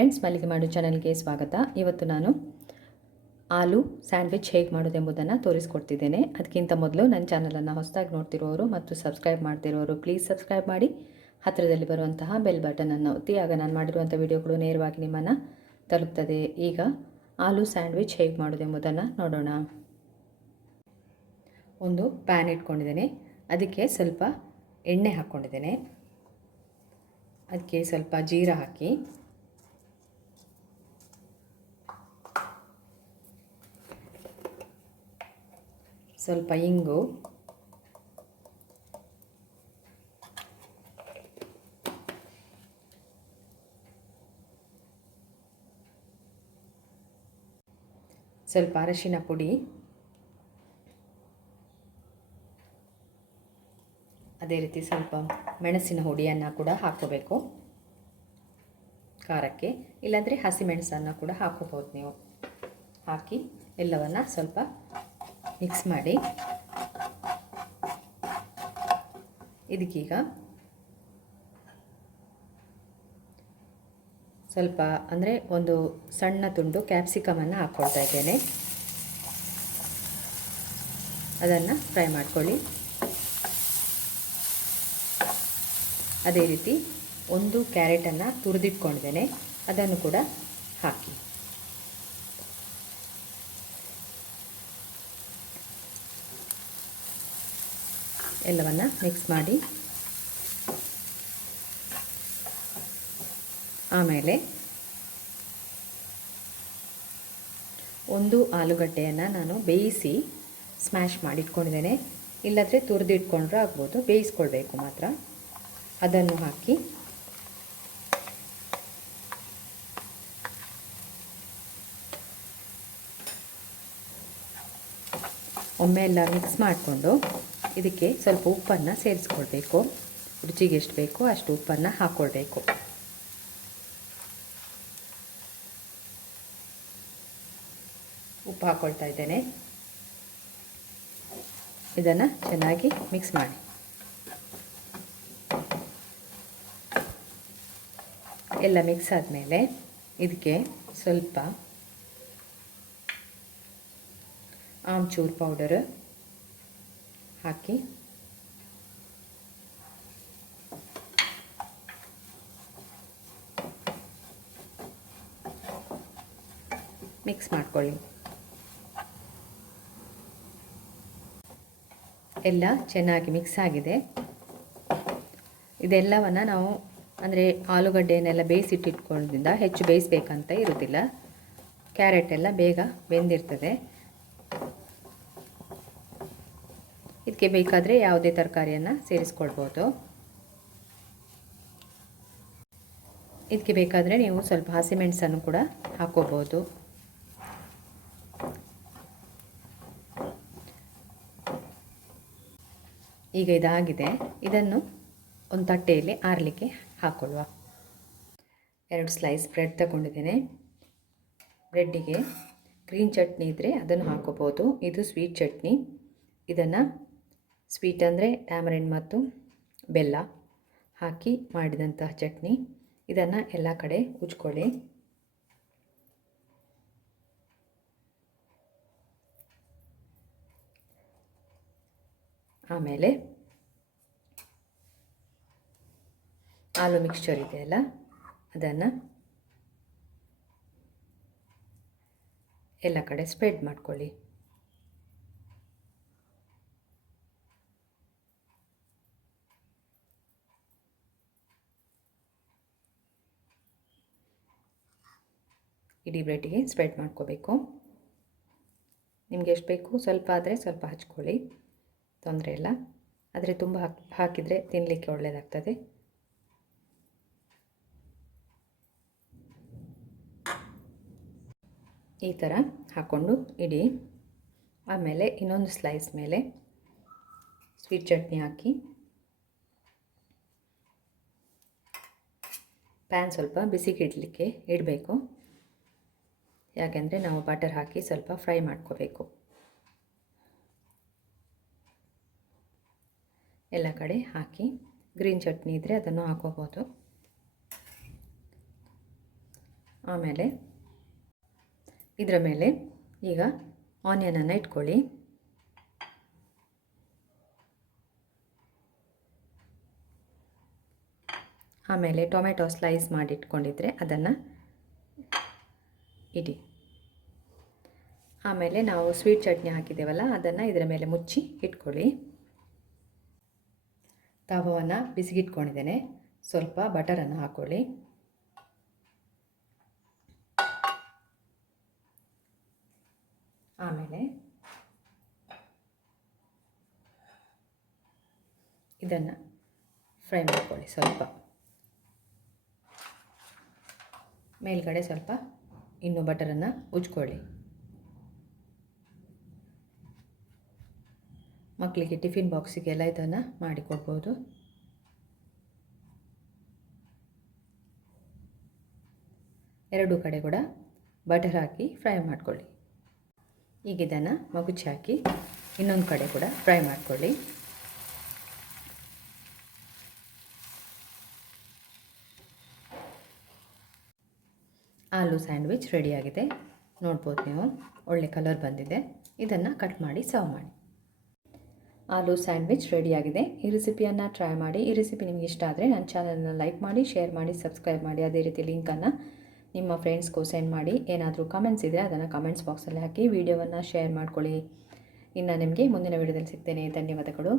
Friends, ಮಲ್ಲಿಗೆ ಮಾಡು ಚಾನಲ್ಗೆ ಸ್ವಾಗತ. ಇವತ್ತು ನಾನು ಆಲೂ ಸ್ಯಾಂಡ್ವಿಚ್ ಹೇಗೆ ಮಾಡೋದೆಂಬುದನ್ನು ತೋರಿಸ್ಕೊಡ್ತಿದ್ದೇನೆ. ಅದಕ್ಕಿಂತ ಮೊದಲು ನನ್ನ ಚಾನಲನ್ನು ಹೊಸದಾಗಿ ನೋಡ್ತಿರೋರು ಮತ್ತು ಸಬ್ಸ್ಕ್ರೈಬ್ ಮಾಡ್ತಿರೋರು ಪ್ಲೀಸ್ ಸಬ್ಸ್ಕ್ರೈಬ್ ಮಾಡಿ, ಹತ್ತಿರದಲ್ಲಿ ಬರುವಂತಹ ಬೆಲ್ ಬಟನನ್ನು ಒತ್ತಿ. ಆಗ ನಾನು ಮಾಡಿರುವಂಥ ವಿಡಿಯೋಗಳು ನೇರವಾಗಿ ನಿಮ್ಮನ್ನು ತಲುಪ್ತದೆ. ಈಗ ಆಲೂ ಸ್ಯಾಂಡ್ವಿಚ್ ಹೇಗೆ ಮಾಡೋದೆಂಬುದನ್ನು ನೋಡೋಣ. ಒಂದು ಪ್ಯಾನ್ ಇಟ್ಕೊಂಡಿದ್ದೇನೆ, ಅದಕ್ಕೆ ಸ್ವಲ್ಪ ಎಣ್ಣೆ ಹಾಕ್ಕೊಂಡಿದ್ದೇನೆ. ಅದಕ್ಕೆ ಸ್ವಲ್ಪ ಜೀರಾ ಹಾಕಿ, ಸ್ವಲ್ಪ ಇಂಗು, ಸ್ವಲ್ಪ ಅರಿಶಿನ ಪುಡಿ, ಅದೇ ರೀತಿ ಸ್ವಲ್ಪ ಮೆಣಸಿನ ಹುಡಿಯನ್ನು ಕೂಡ ಹಾಕ್ಕೋಬೇಕು ಖಾರಕ್ಕೆ. ಇಲ್ಲಾಂದರೆ ಹಸಿಮೆಣಸನ್ನು ಕೂಡ ಹಾಕ್ಕೋಬೋದು ನೀವು. ಹಾಕಿ ಎಲ್ಲವನ್ನು ಸ್ವಲ್ಪ ಮಿಕ್ಸ್ ಮಾಡಿ, ಇದಕ್ಕೀಗ ಸ್ವಲ್ಪ ಅಂದರೆ ಒಂದು ಸಣ್ಣ ತುಂಡು ಕ್ಯಾಪ್ಸಿಕಮನ್ನು ಹಾಕ್ಕೊಳ್ತಾ ಇದ್ದೇನೆ. ಅದನ್ನು ಫ್ರೈ ಮಾಡ್ಕೊಳ್ಳಿ. ಅದೇ ರೀತಿ ಒಂದು ಕ್ಯಾರೆಟನ್ನು ತುರಿದಿಟ್ಕೊಂಡಿದ್ದೇನೆ, ಅದನ್ನು ಕೂಡ ಹಾಕಿ. ಎಲ್ಲವನ್ನು ಮಿಕ್ಸ್ ಮಾಡಿ, ಆಮೇಲೆ ಒಂದು ಆಲೂಗಡ್ಡೆಯನ್ನು ನಾನು ಬೇಯಿಸಿ ಸ್ಮ್ಯಾಶ್ ಮಾಡಿಟ್ಕೊಂಡಿದ್ದೇನೆ. ಇಲ್ಲಾಂದರೆ ತುರಿದಿಟ್ಕೊಂಡ್ರೂ ಆಗ್ಬೋದು, ಬೇಯಿಸ್ಕೊಳ್ಬೇಕು ಮಾತ್ರ. ಅದನ್ನು ಹಾಕಿ ಒಮ್ಮೆ ಎಲ್ಲ ಮಿಕ್ಸ್ ಮಾಡಿಕೊಂಡು ಇದಕ್ಕೆ ಸ್ವಲ್ಪ ಉಪ್ಪನ್ನು ಸೇರಿಸ್ಕೊಳ್ಬೇಕು. ರುಚಿಗೆ ಎಷ್ಟು ಬೇಕೋ ಅಷ್ಟು ಉಪ್ಪನ್ನು ಹಾಕ್ಕೊಳ್ಬೇಕು. ಉಪ್ಪು ಹಾಕ್ಕೊಳ್ತಾ ಇದ್ದೇನೆ. ಇದನ್ನು ಚೆನ್ನಾಗಿ ಮಿಕ್ಸ್ ಮಾಡಿ. ಎಲ್ಲ ಮಿಕ್ಸ್ ಆದಮೇಲೆ ಇದಕ್ಕೆ ಸ್ವಲ್ಪ ಆಮ್ಚೂರ್ ಪೌಡರ್ ಹಾಕಿ, ಮಿಕ್ಸ್ ಮಾಡ್ಕೊಳ್ಳಿ. ಎಲ್ಲ ಚೆನ್ನಾಗಿ ಮಿಕ್ಸ್ ಆಗಿದೆ. ಇದೆಲ್ಲವನ್ನು ನಾವು ಅಂದರೆ ಆಲೂಗಡ್ಡೆಯನ್ನೆಲ್ಲ ಬೇಯಿಸಿಟ್ಟಿಟ್ಕೊಳ್ಳೋದ್ರಿಂದ ಹೆಚ್ಚು ಬೇಯಿಸಬೇಕಂತ ಇರೋದಿಲ್ಲ. ಕ್ಯಾರೆಟ್ ಎಲ್ಲ ಬೇಗ ಬೆಂದಿರ್ತದೆ. ಇದಕ್ಕೆ ಬೇಕಾದರೆ ಯಾವುದೇ ತರಕಾರಿಯನ್ನು ಸೇರಿಸ್ಕೊಳ್ಬೋದು. ಇದಕ್ಕೆ ಬೇಕಾದರೆ ನೀವು ಸ್ವಲ್ಪ ಹಸಿಮೆಣಸನ್ನು ಕೂಡ ಹಾಕ್ಕೋಬೋದು. ಈಗ ಇದಾಗಿದೆ. ಇದನ್ನು ಒಂದು ತಟ್ಟೆಯಲ್ಲಿ ಆರಲಿಕ್ಕೆ ಹಾಕ್ಕೊಳ್ಳುವ. 2 ಸ್ಲೈಸ್ ಬ್ರೆಡ್ ತಗೊಂಡಿದ್ದೇನೆ. ಬ್ರೆಡ್ಡಿಗೆ ಗ್ರೀನ್ ಚಟ್ನಿ ಇದ್ದರೆ ಅದನ್ನು ಹಾಕೋಬೋದು. ಇದು ಸ್ವೀಟ್ ಚಟ್ನಿ. ಇದನ್ನು ಸ್ವೀಟ್ ಅಂದರೆ ಟ್ಯಾಮರಿನ್ ಮತ್ತು ಬೆಲ್ಲ ಹಾಕಿ ಮಾಡಿದಂತಹ ಚಟ್ನಿ. ಇದನ್ನು ಎಲ್ಲ ಕಡೆ ಉಜ್ಕೊಳ್ಳಿ. ಆಮೇಲೆ ಆಲೂ ಮಿಕ್ಸ್ಚರ್ ಇದೆಯಲ್ಲ, ಅದನ್ನು ಎಲ್ಲ ಕಡೆ ಸ್ಪ್ರೆಡ್ ಮಾಡ್ಕೊಳ್ಳಿ. ಇಡೀ ಬ್ರೆಡ್ಡಿಗೆ ಸ್ಪ್ರೆಡ್ ಮಾಡ್ಕೋಬೇಕು. ನಿಮಗೆ ಎಷ್ಟು ಬೇಕು ಸ್ವಲ್ಪ ಆದರೆ ಸ್ವಲ್ಪ ಹಚ್ಕೊಳ್ಳಿ, ತೊಂದರೆ ಇಲ್ಲ. ಆದರೆ ತುಂಬ ಹಾಕಿದರೆ ತಿನ್ನಲಿಕ್ಕೆ ಒಳ್ಳೆಯದಾಗ್ತದೆ. ಈ ಥರ ಹಾಕ್ಕೊಂಡು ಇಡಿ. ಆಮೇಲೆ ಇನ್ನೊಂದು ಸ್ಲೈಸ್ ಮೇಲೆ ಸ್ವೀಟ್ ಚಟ್ನಿ ಹಾಕಿ, ಪ್ಯಾನ್ ಸ್ವಲ್ಪ ಬಿಸಿಗೆ ಇಡಬೇಕು. ಯಾಕೆಂದರೆ ನಾವು ಬಟರ್ ಹಾಕಿ ಸ್ವಲ್ಪ ಫ್ರೈ ಮಾಡ್ಕೋಬೇಕು. ಎಲ್ಲ ಕಡೆ ಹಾಕಿ ಗ್ರೀನ್ ಚಟ್ನಿ ಇದ್ದರೆ ಅದನ್ನು ಹಾಕೋಬೋದು. ಆಮೇಲೆ ಇದರ ಮೇಲೆ ಈಗ ಆನಿಯನನ್ನು ಇಟ್ಕೊಳ್ಳಿ. ಆಮೇಲೆ ಟೊಮೆಟೊ ಸ್ಲೈಸ್ ಮಾಡಿ ಇಟ್ಕೊಂಡಿದ್ರೆ ಅದನ್ನು ಇಡಿ. ಆಮೇಲೆ ನಾವು ಸ್ವೀಟ್ ಚಟ್ನಿ ಹಾಕಿದ್ದೇವಲ್ಲ ಅದನ್ನು ಇದರ ಮೇಲೆ ಮುಚ್ಚಿ ಇಟ್ಕೊಳ್ಳಿ. ತವವನ್ನು ಬಿಸಿಗಿಟ್ಕೊಂಡಿದ್ದೇನೆ. ಸ್ವಲ್ಪ ಬಟರನ್ನು ಹಾಕ್ಕೊಳ್ಳಿ. ಆಮೇಲೆ ಇದನ್ನು ಫ್ರೈ ಮಾಡ್ಕೊಳ್ಳಿ. ಸ್ವಲ್ಪ ಮೇಲ್ಗಡೆ ಸ್ವಲ್ಪ ಇನ್ನೂ ಬಟರನ್ನು ಉಜ್ಕೊಳ್ಳಿ. ಮಕ್ಕಳಿಗೆ ಟಿಫಿನ್ ಬಾಕ್ಸಿಗೆಲ್ಲ ಇದನ್ನು ಮಾಡಿಕೊಡ್ಬೋದು. ಎರಡೂ ಕಡೆ ಕೂಡ ಬಟರ್ ಹಾಕಿ ಫ್ರೈ ಮಾಡ್ಕೊಳ್ಳಿ. ಈಗ ಇದನ್ನು ಮಗುಚಿ ಹಾಕಿ ಇನ್ನೊಂದು ಕಡೆ ಕೂಡ ಫ್ರೈ ಮಾಡ್ಕೊಳ್ಳಿ. ಆಲೂ ಸ್ಯಾಂಡ್ವಿಚ್ ರೆಡಿಯಾಗಿದೆ. ನೋಡ್ಬೋದು ನೀವು, ಒಳ್ಳೆ ಕಲರ್ ಬಂದಿದೆ. ಇದನ್ನು ಕಟ್ ಮಾಡಿ ಸರ್ವ್ ಮಾಡಿ. ಆಲೂ ಸ್ಯಾಂಡ್ವಿಚ್ ರೆಡಿಯಾಗಿದೆ. ಈ ರೆಸಿಪಿಯನ್ನು ಟ್ರೈ ಮಾಡಿ. ಈ ರೆಸಿಪಿ ನಿಮಗೆ ಇಷ್ಟ ಆದರೆ ನನ್ನ ಚಾನಲನ್ನು ಲೈಕ್ ಮಾಡಿ, ಶೇರ್ ಮಾಡಿ, ಸಬ್ಸ್ಕ್ರೈಬ್ ಮಾಡಿ. ಅದೇ ರೀತಿ ಲಿಂಕನ್ನು ನಿಮ್ಮ ಫ್ರೆಂಡ್ಸ್ಗೂ ಸೆಂಡ್ ಮಾಡಿ. ಏನಾದರೂ ಕಮೆಂಟ್ಸ್ ಇದ್ದರೆ ಅದನ್ನು ಕಮೆಂಟ್ಸ್ ಬಾಕ್ಸಲ್ಲಿ ಹಾಕಿ ವಿಡಿಯೋವನ್ನು ಶೇರ್ ಮಾಡ್ಕೊಳ್ಳಿ. ಇನ್ನು ನಿಮಗೆ ಮುಂದಿನ ವಿಡಿಯೋದಲ್ಲಿ ಸಿಗ್ತೇನೆ. ಧನ್ಯವಾದಗಳು.